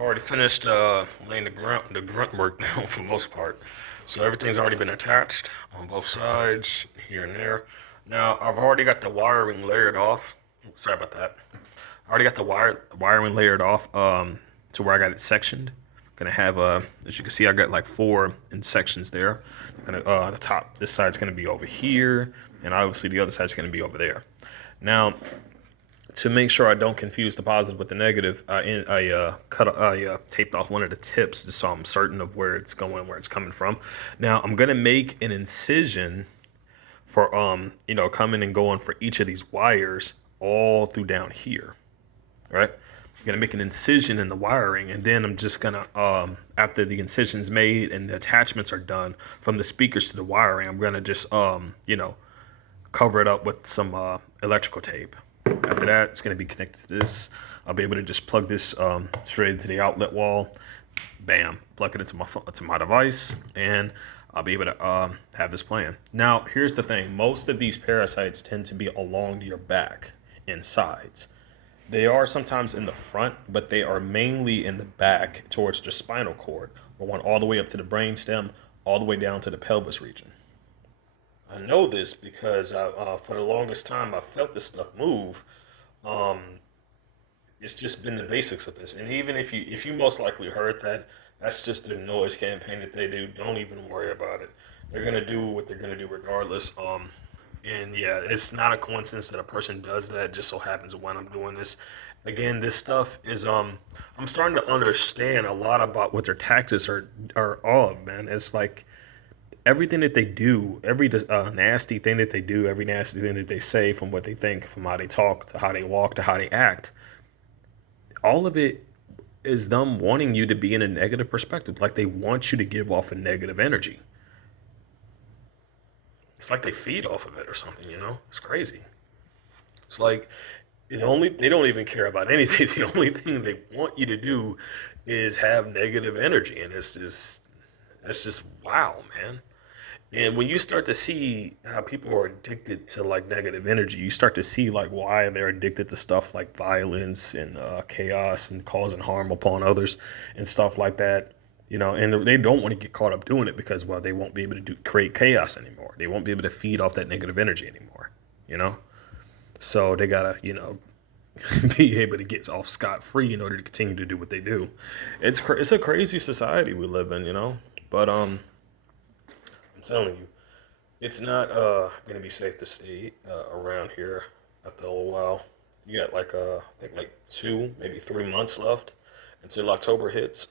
I've already finished laying the grunt work down for the most part. So everything's already been attached on both sides, here and there. Now I've already got the wiring layered off. Sorry about that. I already got the wiring layered off to where I got it sectioned. Gonna have as you can see, I got like four in sections there. Gonna the top, this side's gonna be over here, and obviously the other side's gonna be over there. Now, to make sure I don't confuse the positive with the negative, I taped off one of the tips just so I'm certain of where it's going, where it's coming from. Now I'm gonna make an incision for coming and going for each of these wires all through down here, right? I'm gonna make an incision in the wiring, and then I'm just gonna after the incision's made and the attachments are done from the speakers to the wiring, I'm gonna just cover it up with some electrical tape. After that, it's going to be connected to this. I'll be able to just plug this straight into the outlet wall. Bam, plug it into my device, and I'll be able to have this playing. Now, here's the thing. Most of these parasites tend to be along your back and sides. They are sometimes in the front, but they are mainly in the back towards the spinal cord, going all the way up to the brainstem, all the way down to the pelvis region. I know this because for the longest time I felt this stuff move. Um, it's just been the basics of this, and even if you most likely heard that, that's just the noise campaign that they do. Don't even worry about it. They're gonna do what they're gonna do regardless. And yeah, it's not a coincidence that a person does that. It just so happens when I'm doing this. Again, this stuff is I'm starting to understand a lot about what their tactics are of, man. It's like everything that they do, every nasty thing that they do, every nasty thing that they say, from what they think, from how they talk to how they walk to how they act, all of it is them wanting you to be in a negative perspective. Like they want you to give off a negative energy. It's like they feed off of it or something, you know? It's crazy. It's like they don't even care about anything. The only thing they want you to do is have negative energy, and it's just wow, man. And when you start to see how people are addicted to like negative energy, you start to see like why they're addicted to stuff like violence and chaos and causing harm upon others and stuff like that. And they don't want to get caught up doing it because, well, they won't be able to create chaos anymore. They won't be able to feed off that negative energy anymore. You know, so they gotta, be able to get off scot free in order to continue to do what they do. It's a crazy society we live in, but I'm telling you, it's not gonna be safe to stay around here after a little while. You got like I think like 2 maybe 3 months left until October hits.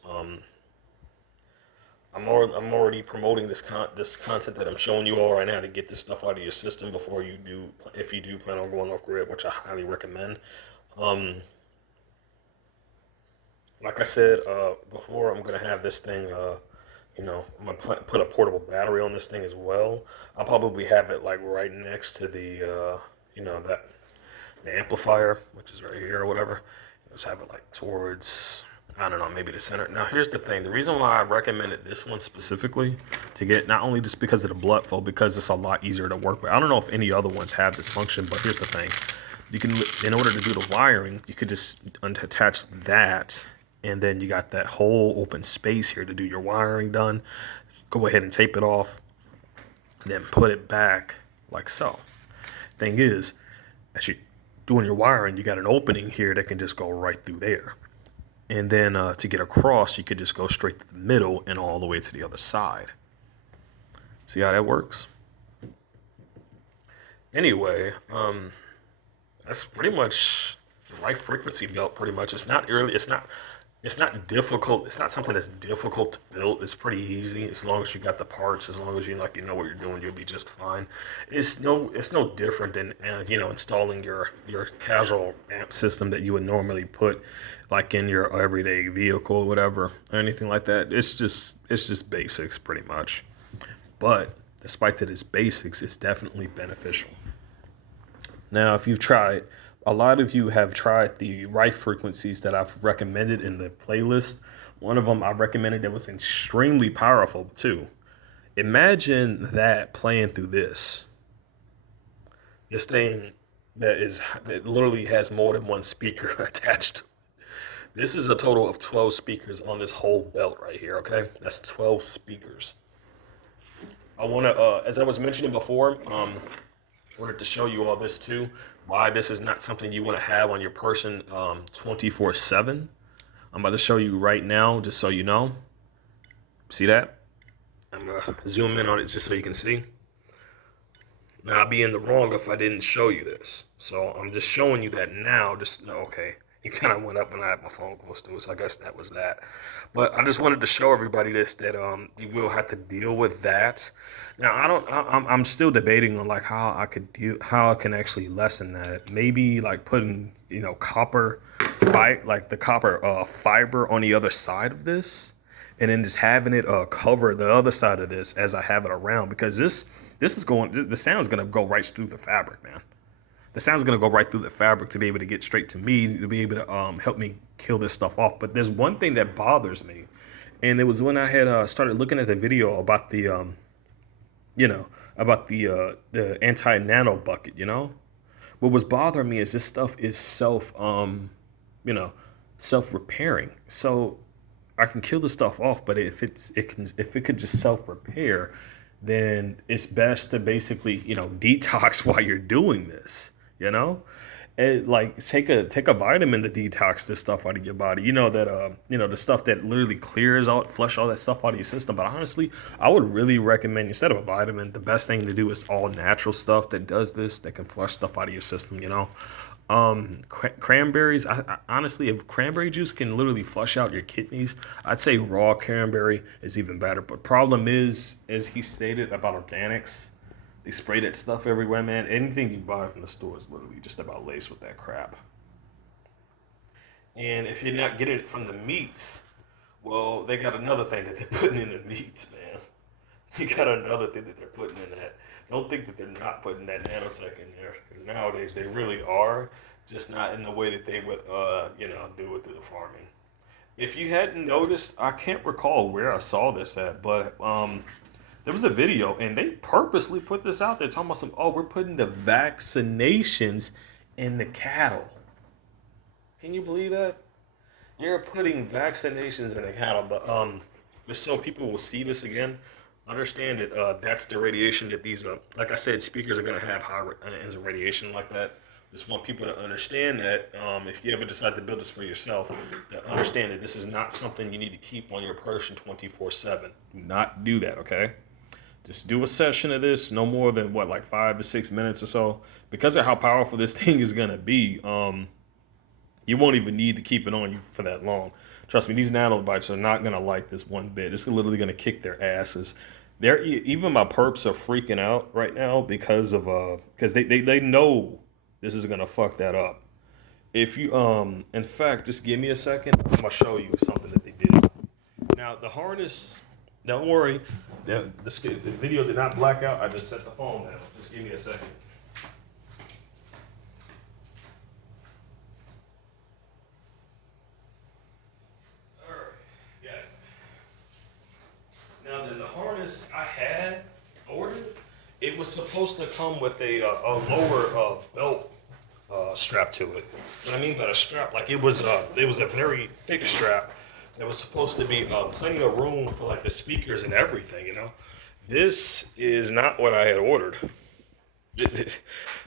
I'm already promoting this content that I'm showing you all right now to get this stuff out of your system before you do, if you do plan on going off grid, which I highly recommend. Um, like I said before, I'm gonna have this thing. I'm gonna put a portable battery on this thing as well. I'll probably have it like right next to that the amplifier, which is right here or whatever. Let's have it like towards, I don't know, maybe the center. Now here's the thing: the reason why I recommended this one specifically to get, not only just because of the blood flow, because it's a lot easier to work with. I don't know if any other ones have this function, but here's the thing: you can, in order to do the wiring, you could just attach that, and then you got that whole open space here to do your wiring done. Go ahead and tape it off, and then put it back like so. Thing is, as you're doing your wiring, you got an opening here that can just go right through there. And then to get across, you could just go straight to the middle and all the way to the other side. See how that works? Anyway, that's pretty much the Rife frequency belt. Pretty much, it's not really. It's not difficult. It's not something that's difficult to build. It's pretty easy as long as you got the parts. As long as you know what you're doing, you'll be just fine. It's no different than installing your casual amp system that you would normally put like in your everyday vehicle or whatever or anything like that. It's just basics pretty much. But despite that it's basics, it's definitely beneficial. Now, if you've tried, a lot of you have tried the Rife frequencies that I've recommended in the playlist. One of them I recommended that was extremely powerful too. Imagine that playing through this thing that literally has more than one speaker attached. This is a total of 12 speakers on this whole belt right here, okay? That's 12 speakers. I want to, as I was mentioning before, wanted to show you all this too. Why this is not something you want to have on your person 24/7. I'm about to show you right now, just so you know. See that? I'm going to zoom in on it just so you can see. Now, I'd be in the wrong if I didn't show you this. So I'm just showing you that now. Just okay. It kind of went up and I had my phone close to it, so I guess that was that. But I just wanted to show everybody this that you will have to deal with that. Now I don't. I'm still debating on like how I can actually lessen that. Maybe like putting copper like the copper fiber on the other side of this, and then just having it cover the other side of this as I have it around because this is going the sound's gonna go right through the fabric, man. The sound's gonna go right through the fabric to be able to get straight to me to be able to help me kill this stuff off. But there's one thing that bothers me, and it was when I had started looking at the video about the the anti nano bucket. What was bothering me is this stuff is self repairing. So I can kill the stuff off, but if it could just self repair, then it's best to basically detox while you're doing this. And like take a vitamin to detox this stuff out of your body. The stuff that literally clears out, flush all that stuff out of your system. But honestly, I would really recommend instead of a vitamin, the best thing to do is all natural stuff that does this, that can flush stuff out of your system. Cranberries. I honestly, if cranberry juice can literally flush out your kidneys, I'd say raw cranberry is even better. But problem is, as he stated about organics, they spray that stuff everywhere, man. Anything you buy from the store is literally just about laced with that crap. And if you're not getting it from the meats, well, they got another thing that they're putting in the meats, man. You got another thing that they're putting in that. Don't think that they're not putting that nanotech in there, because nowadays they really are, just not in the way that they would, do it through the farming. If you hadn't noticed, I can't recall where I saw this at, but there was a video, and they purposely put this out there talking about we're putting the vaccinations in the cattle. Can you believe that? You're putting vaccinations in the cattle, but just so people will see this again, understand that that's the radiation that these, like I said, speakers are going to have high ends of radiation like that. Just want people to understand that if you ever decide to build this for yourself, to understand that this is not something you need to keep on your person 24/7. Do not do that, okay? Just do a session of this, no more than like 5 to 6 minutes or so. Because of how powerful this thing is gonna be, you won't even need to keep it on you for that long. Trust me, these nanobites are not gonna like this one bit. It's literally gonna kick their asses. Even my perps are freaking out right now because they know this is gonna fuck that up. If you in fact, just give me a second. I'm gonna show you something that they did. Now the harness. Don't worry, the video did not black out. I just set the phone down. Just give me a second. All right, yeah. Now then, the harness I had ordered, it was supposed to come with a lower belt strap to it. What I mean by the strap, like it was a very thick strap. There was supposed to be plenty of room for like the speakers and everything. This is not what I had ordered.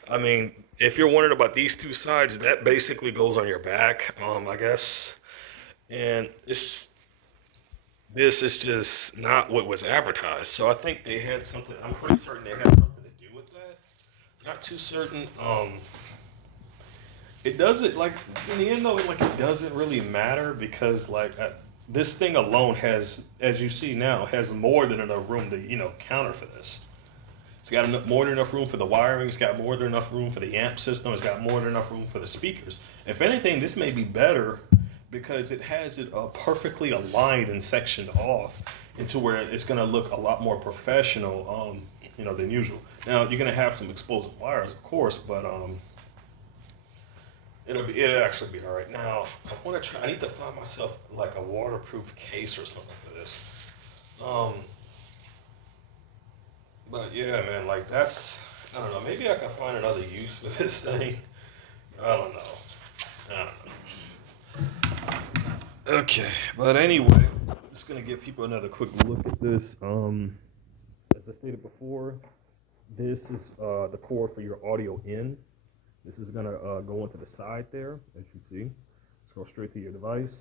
I mean, if you're wondering about these two sides, that basically goes on your back, I guess. And this is just not what was advertised. So I think they had something. I'm pretty certain they had something to do with that. Not too certain. It doesn't like in the end though. Like it doesn't really matter because this thing alone has, as you see now, has more than enough room to counter for this. It's got more than enough room for the wiring. It's got more than enough room for the amp system. It's got more than enough room for the speakers. If anything, this may be better because it has it perfectly aligned and sectioned off into where it's going to look a lot more professional, than usual. Now you're going to have some exposed wires, of course, but it'll actually be all right. Now I want to try. I need to find myself like a waterproof case or something for this. But yeah, man, like I don't know. Maybe I can find another use for this thing. I don't know. Okay, but anyway, just gonna give people another quick look at this. As I stated before, this is the cord for your audio in. This is gonna go into the side there, as you see. Let's go straight to your device.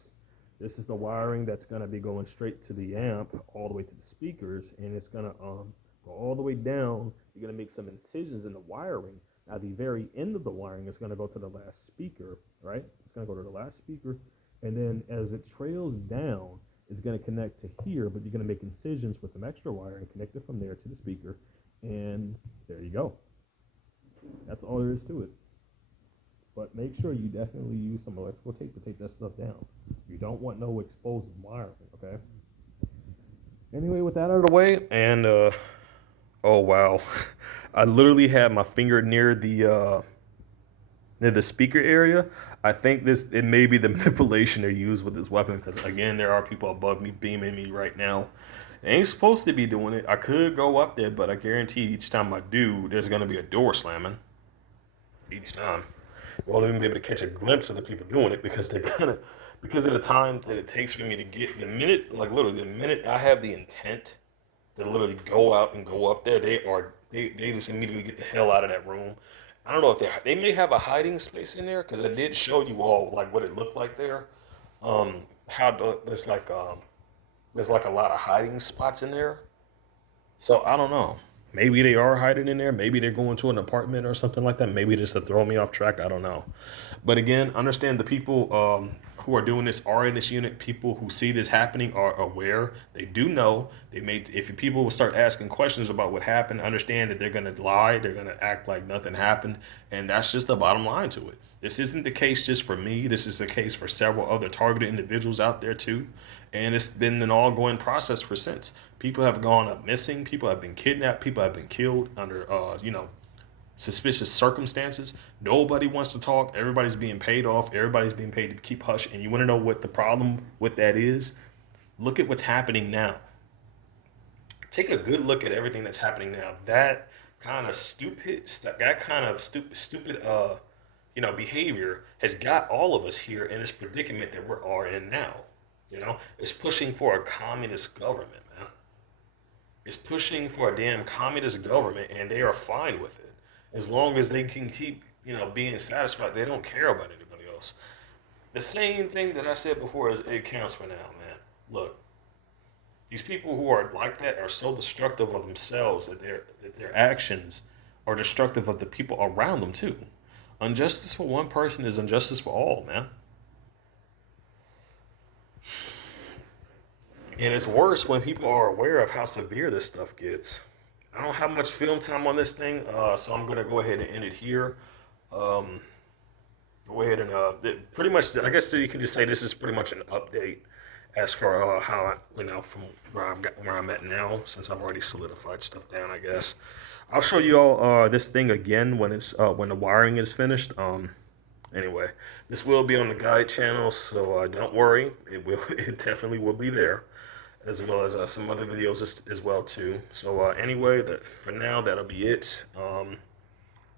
This is the wiring that's gonna be going straight to the amp, all the way to the speakers, and it's gonna go all the way down. You're gonna make some incisions in the wiring. Now, the very end of the wiring is gonna go to the last speaker, right? It's gonna go to the last speaker, and then as it trails down, it's gonna connect to here, but you're gonna make incisions with some extra wire and connect it from there to the speaker, and there you go. That's all there is to it. But make sure you definitely use some electrical tape to take that stuff down. You don't want no exposed wiring, okay? Anyway, with that out of the way, and oh wow, I literally had my finger near the speaker area. I think it may be the manipulation they use with this weapon because again, there are people above me beaming me right now. I ain't supposed to be doing it. I could go up there, but I guarantee each time I do, there's gonna be a door slamming each time. You won't even be able to catch a glimpse of the people doing it because they're gonna because of the time that it takes for me to get the minute, like literally the minute I have the intent to literally go out and go up there, they just immediately get the hell out of that room. I don't know if they may have a hiding space in there because I did show you all like what it looked like there. There's like a lot of hiding spots in there. So I don't know. Maybe they are hiding in there. Maybe they're going to an apartment or something like that. Maybe just to throw me off track. I don't know. But again, understand the people who are doing this are in this unit. People who see this happening are aware. They do know. They may. If people will start asking questions about what happened, understand that they're going to lie. They're going to act like nothing happened, and that's just the bottom line to it. This isn't the case just for me. This is the case for several other targeted individuals out there too. And it's been an ongoing process for since. People have gone up missing. People have been kidnapped. People have been killed under, suspicious circumstances. Nobody wants to talk. Everybody's being paid off. Everybody's being paid to keep hush. And you want to know what the problem with that is? Look at what's happening now. Take a good look at everything that's happening now. That kind of stupid, behavior has got all of us here in this predicament that we are in now. It's pushing for a communist government, man. It's pushing for a damn communist government, and they are fine with it as long as they can keep, being satisfied. They don't care about anybody else. The same thing that I said before is it counts for now, man. Look, these people who are like that are so destructive of themselves that their actions are destructive of the people around them too. Injustice for one person is injustice for all, man. And it's worse when people are aware of how severe this stuff gets. I don't have much film time on this thing, so I'm gonna go ahead and end it here. Um, Go ahead and pretty much, I guess you can just say this is pretty much an update as for how from where I'm at now, since I've already solidified stuff down. I guess I'll show you all this thing again when the wiring is finished. Anyway, this will be on the guide channel, so don't worry. It definitely will be there, as well as some other videos as well too. So anyway, for now that'll be it.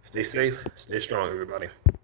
Stay safe, stay strong, everybody.